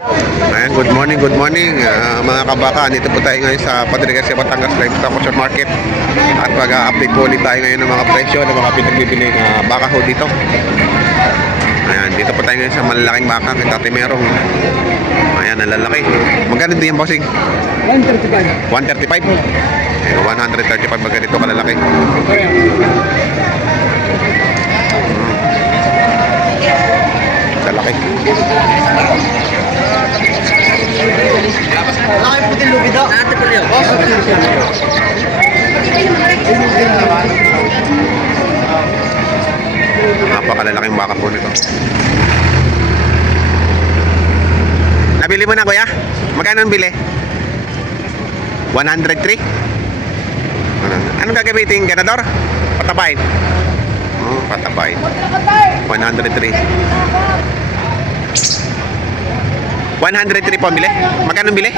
Ayan, good morning mga kabaka. Dito po tayo ngayon sa Padre Garcia, Batangas Livestock Auction Market. At mag-update po ulit tayo ngayon ng mga presyo ng mga pinagbibili na baka ho dito. Ayan, dito po tayo ngayon sa malalaking baka. Dati merong, ayan, nalalaki. Magkano din yan, bossing? 135. 135? Ayan, 135 pag ganito kalalaki. Kalaki. Laki po din lubi daw. Ate po liyo. Napakalalaking baka po nito. Nabili mo na, kuya? Magkano ang bili? 103? Anong gagamitin? Ganador? Patabain? Oh, patabain. 103. 103 po ang bili? Magkano ang bili?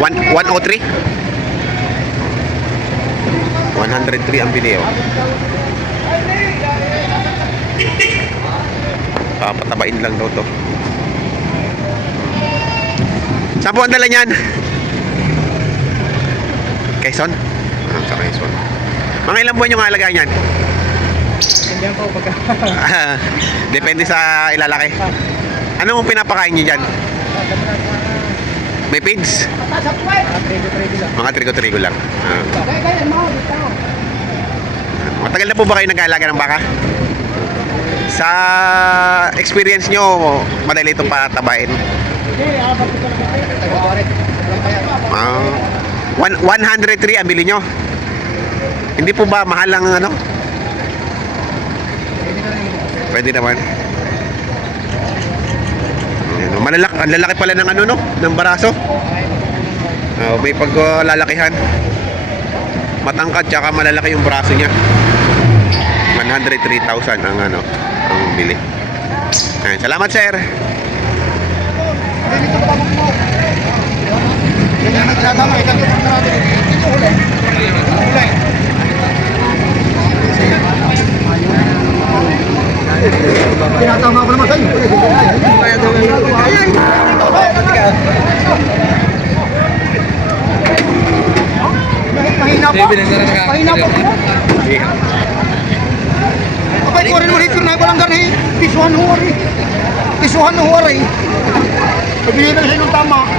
103? 103 ang bili, oh. Patabain lang daw to. Saan po ang dala niyan? Quezon? Sa Quezon. Mga ilang buwan yung alagaan niyan? Hindi po pagka. Depende sa ilalaki. Ano mong pinapakain niyo dyan? May feeds? Mga trigo-trigo lang. Matagal na po ba kayo nag-aalaga ng baka? Sa experience nyo, madali itong patabain. 103 ang bili nyo. Hindi po ba mahal ang ano? Pwede naman. Malalaki, ang lalaki pala ng ano, no? Ng baraso. May paglalakihan. Matangkad tsaka malalaki yung braso niya. 103,000 ang ano, ang bili. Ayan, salamat, sir. Tinatama ko naman sa'yo. Mahina pa. Mahina pa. Kapag ko rin ulit na walang gani. Pisuhan ho rin. Pisuhan ho rin. Pabili na sa'yo ng tama.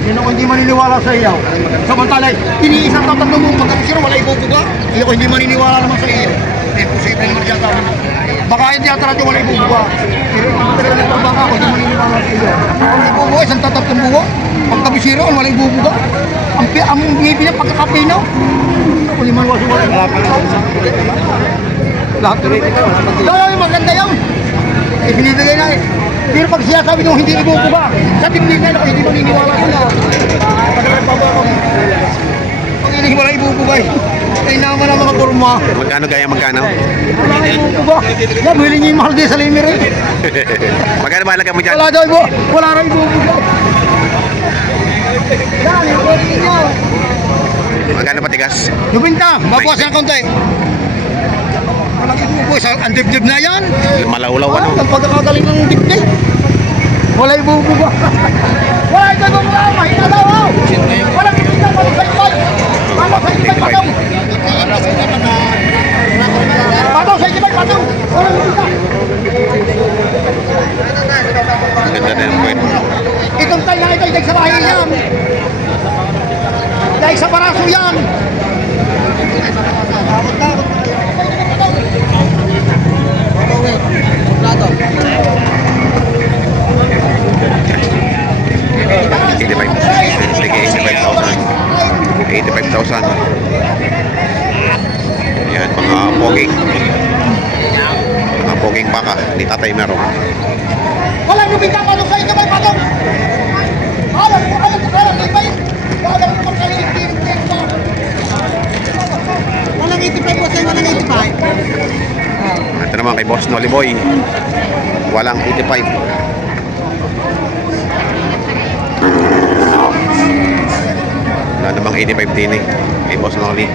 Hindi ako hindi maniniwala sa iyo. Samantala, iniisang tatatlo mo magkakasiro, wala ibubuga. Hindi ako hindi maniniwala naman sa iyo. Hindi posible naman siya tawag. Baka hindi atrati wala ibubuga. Pero ang talaga ng baka ako, hindi maniniwala sa iyo. Ang ibubuga, isang tatatlong buwa. Pagkabisiro, wala ibubuga. Ang ngipin niya, pagkakapino. Ako hindi maniniwala sa wala ibubuga. Lahat tuloy. Dahil maganda yan. Ibinibigay na eh. Pero pag siya sabi nung hindi ibubuga, sa tingin ako hindi maniniwala ko na. Pag hindi wala ibubuga eh. Ay naman ang mga kurma. Magkano gaya, magkano? Wala ibubuga. Yan, bilhin niyo yung mahal din sa limir eh. Magkano mahalaga mo dyan? Wala daw ibo. Wala rin ibubuga. Yan, ibubuga niyo. Magkano patigas? Nubinta, mabuwasan ng konti. Walang ibubuga. Ang dibdib na yan. Malaulaw ano? Ang pagkakagaling ng dibdib. Wala ibubuga. Wala ibubuga. Mahina daw. Walang ibubuga. Walang sa ibay. Walang sa ibay. Pataw. Pataw sa ibay. Pataw. Walang ibubuga. Ganda na yung kwento. Itong tayo na ito. Dahil sa bahay yan. Dahil sa baraso yan. $85,000. Yan, mga poging. Mga poging baka ni Tatay Merong. Walang nubita pa sa ito. Patong. Alam ko. Ibay. Alam ko magkalitin. Walang 85 po sa'yo. Walang 85. Ito naman kay Boss Noli Boy. Walang 85. Wala namang 85 din eh. Kay Boss Noli.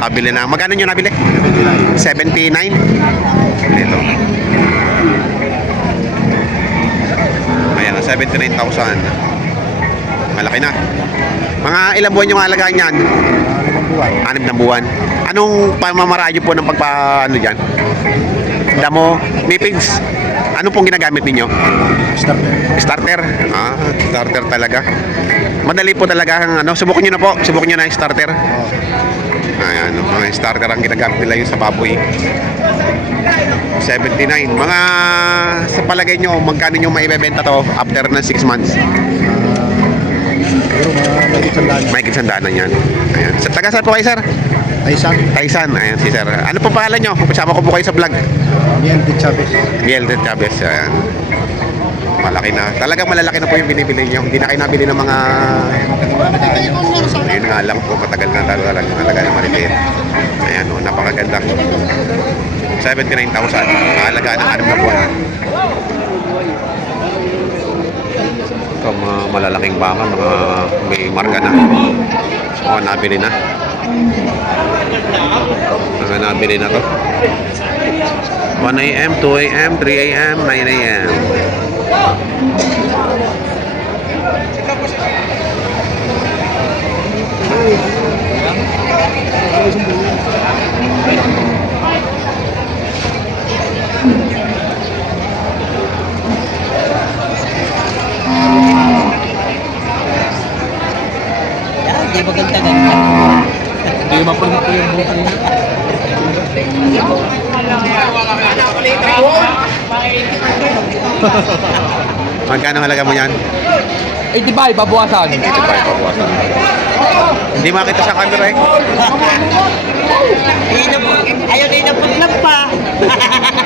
Kabili na. Magkano nyo nabili? 79. Ito. Ayan, 79,000. Malaki na. Mga ilang buwan yung alagaan yan? 6 na buwan. Anong pamamaraan nyo po ng pagpa-ano dyan? Damo, nippings. Ano pong ginagamit ninyo? Starter. Ah, starter talaga. Madali po talaga ang ano. Subukan nyo na po. Subukan nyo na yung starter. Ayan, mga starter ang ginagamit nila yung sa baboy. 79. Mga sa palagay nyo, magkano nyo maibebenta to after ng 6 months? Pero May kisandaan na yan. Ayan. Sa taga saan po kayo, sir? Taisan. Ayan si sir. Ano po pangalan nyo? Kasama ko po kayo sa vlog. Yan, di Chavez. Miel de Chavez. Ayan. Malaki na. Talagang malalaki na po yung binibili nyo. Hindi na kayo nabili ng mga... Ayun nga lang po. Matagal na talaga na maliliit. Ayan o. Napakaganda. 79,000. Mahalaga ng 6 na buwan. Ito mga malalaking baka. Mga may marka na. Mga nabili na. Mga nabili na to. 1 a.m., 2 a.m., 3 a.m., 9 a.m. Di ba ganda-ganda? Hindi mapagod ko yung buhay niya. Magkano halaga mo yan? 85, babawasan. 85 pabuwasan. Hindi makita sa camera eh. Ayaw na inapot pa.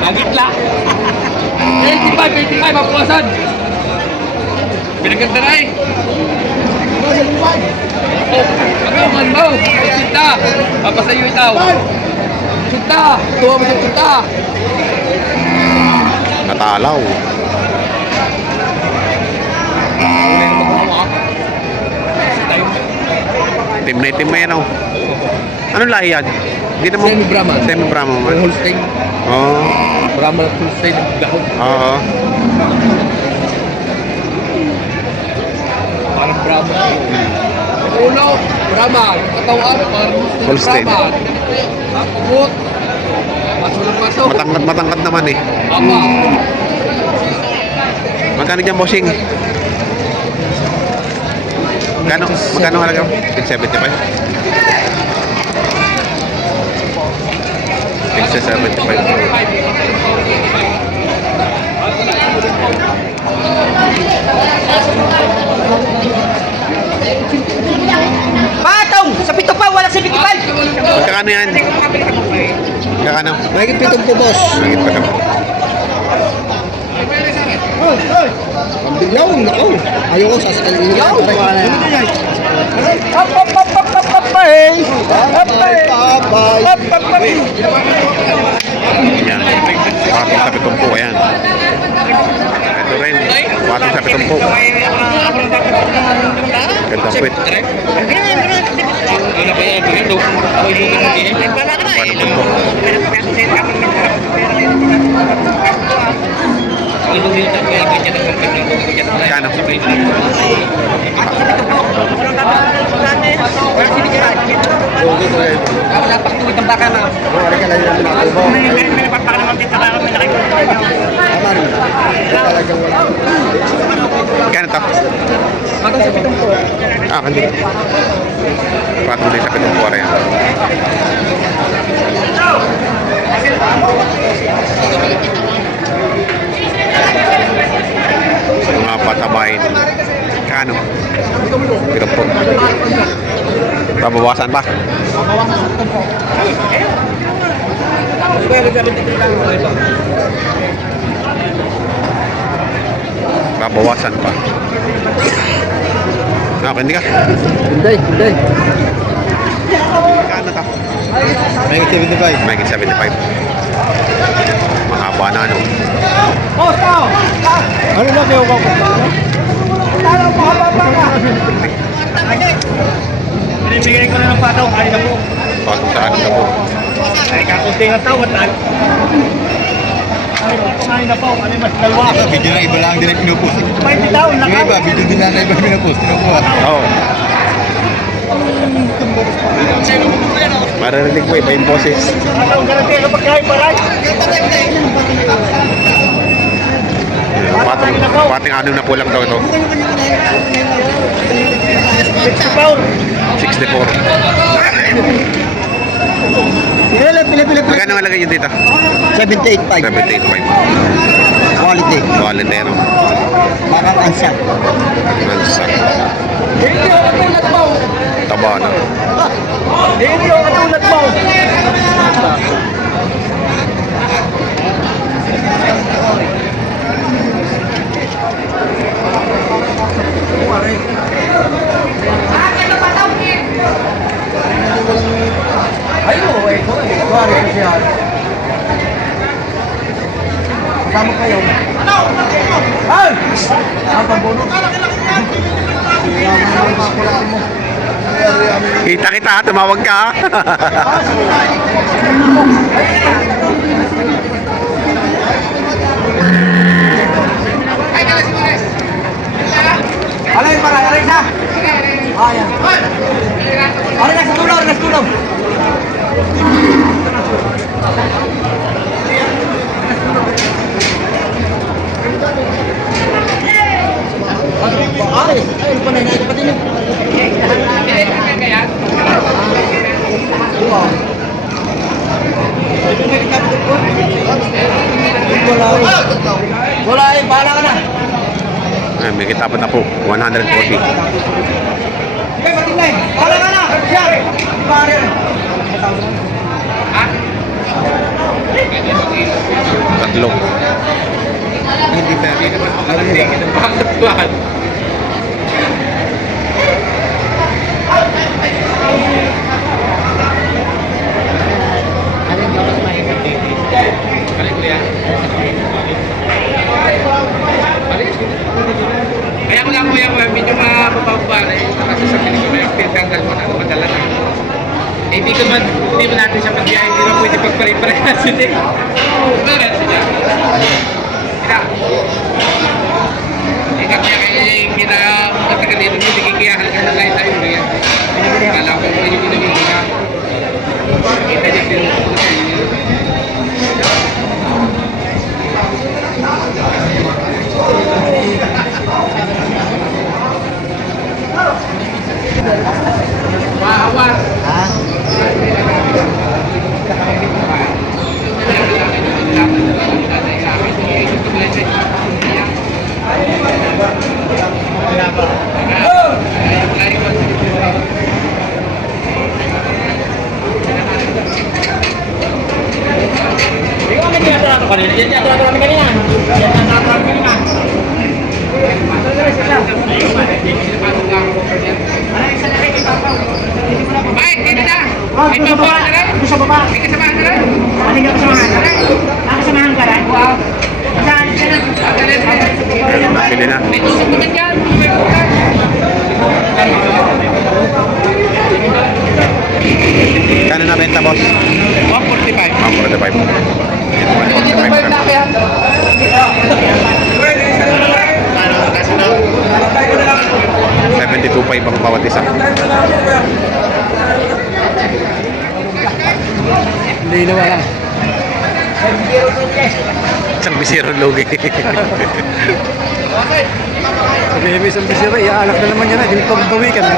Lagit lang. 85, babawasan. Pinaganda na eh. Ano man mo? Cinta! Papasayo itaw! Cinta! Tuwa mo sa cinta! Natalaw. Team na itim mo yan oh. Anong lahi yan? Hindi naman... Semi-Brahman. Semi-Brahman man. Holstein. Oo. Brahman at Holstein ang gahon. Oo. Parang Brahman. Ulo, Brahman. Katawan, parang Holstein. Brahman. Puput. Pasok. Matangkad naman eh. Apa? Magkano dyan, bossing? Magkano halaga? 75? 75. Patong! Sa pito pa, wala sa 55! Magkano yan? Magkano? Mahigit 7 po, boss. Magkano pa naman? Ang bigyaw, nako. Ayoko, sasakalin niyo. Yan. Patong sa pitumpo. Ayan. Ito rin. Patong sa pitumpo. Ganda puwit. Patong pitumpo. Magkano? Napaktuwid ang baka na. Magkano to? Ah, kandi. Patong din sa pitumpo. Ayan. Sa mga patabain. Kano? Pitumpo. Pabawasan pa? Pabawasan pa. Hindi ka? Hindi. Kano ka? Mahigit 75. Mahigit 75. Mahaba na, no? Ano ba kayo ko? Binibigay ko na ng pataw, kaya na po. Bagong sa akin na po. Ay, kakunti na tawad na. Ay, kumain na po. Ano mas dalawa? Video na iba lang din ang pinupost. 20 taon na Yung iba, video din lang na iba pinupost. Kinukuha. Oo. Maririnig mo, iba yung boses. Ano ang garanti ng pagkain paray? Pating ano na po lang daw ito. 60 pound. 64. Pili. Magkano nga lagay yun dito? 78.5. 78.5. Quality. Quality, ano? Parang ansa. Nansa. Hindi ako katulad mo. Taba, ano? Hindi ako katulad mo. Ayo, ito. Kuwari ko siya. Kasama kayo. Ay! Ang pambuno. Kita, tumawag ka. Alay, para, alay siya. Ayan. Alay, nasa tulong. Ay, pa na ito pa din yun. Wala eh, bahala ka na. Ay, may kitapat na po. 140. Okay, matingay. Bahala ka na. Siya. Pare. Tatlo. Hindi pa. Kaya ko lang kuya ko, medyo mapapababa eh. Kasi sa piling ko yung pinagkanggal mo na madala na. Eh, hindi mo natin siya pagbiyahe, hindi na pwede pagpare-parehas yun eh. Bakit siya? Kaya. Eh, kaya kinakatagal dito, hindi kaya halaga na tayo rin. Kala ko, hindi kinagigina. Kita niya pinagkanggal sa inyo. Maawas. Ay, dito na! Ay, pabuha na rin! Sa baba. May kasamahan na rin! Ano ka kasamahan? Nakasamahan ka rin? Wow. Saan ka na? Napili na. May tusok naman yan! May bukas! Kano na benta, boss? 145. 145. Dito ba yung laki yan? 72.5 ang bawat isa. Hindi na wala. Isang bisiro lugi. Sabi mo isang bisira, iaalak na naman yan na. Hindi pa magbawi ka na.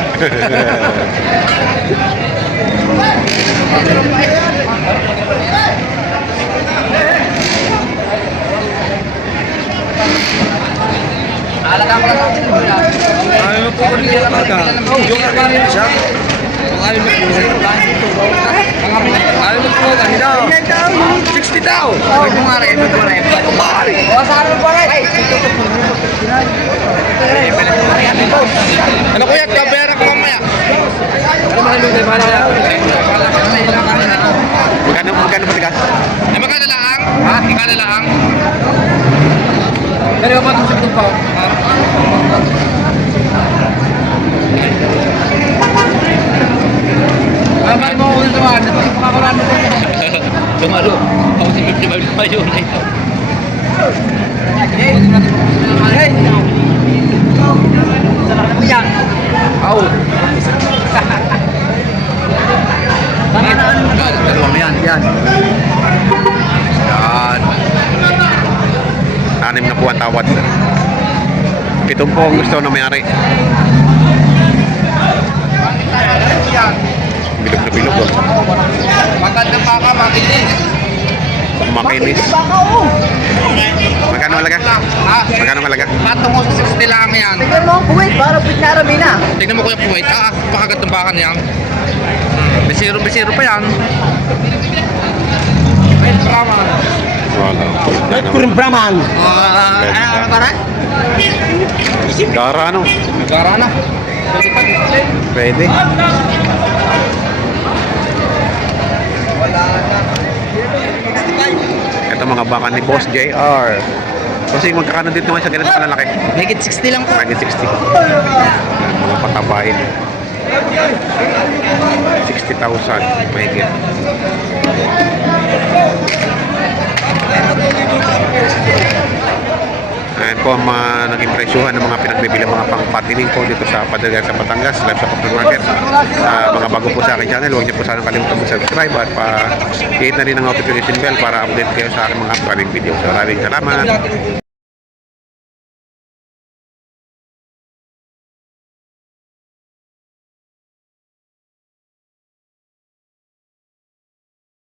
Alaga ko lang ako. Ano po ko nila talaga? Yung kakain siya. Ayaw mo po. Ayaw mo po. Kanina. 60 daw. Ay, kumare. Kumare. Ano kuya? Kabera ko mamaya. Magkano ba tigas? Ay, magkano lang? Ha? Magkano lang? Pero ba ito sa ito pa? Bakit mo ako sa mga? Ito yung pakakarami ko. Tumalo. Ako si 55 pa yun. Hey! Sarap mo yan. Aw. Dalawa mo yan. Yan. Yan. 6 na po ang tawad. 7 po ang gusto na mayari. Bilog na bilog. Oh. Magandang baka, makinis. Makinis. Magkano malaga? Ha? Magkano malaga? Patungo sa 60 lang yan. Tingnan mo, kuwait, para pinarami na. Tignan mo kuya Puwait. Pakagandang baka niyan. Bisiro pa yan. Wait, salamat. Wala. Brahman. Ano ba rin? Gara ano? Gara na. Pwede. Ito mga baka ni Boss JR. Kasi magkakano dito ngayon sa ganito kalalaki? Make it 60 lang po. Magiging 60. Mga patabain. 60,000. Mahigit. Ayan po ang mga naging presyuhan ng mga pinagbibili mga pangpatiling po dito sa Padre sa Batangas, live sa Popular Market. Mga bago po sa aking channel, huwag niyo po sanang kalimutan mag-subscribe at pa-hit na rin ang notification bell para update kayo sa aking mga upcoming videos. So, maraming salamat.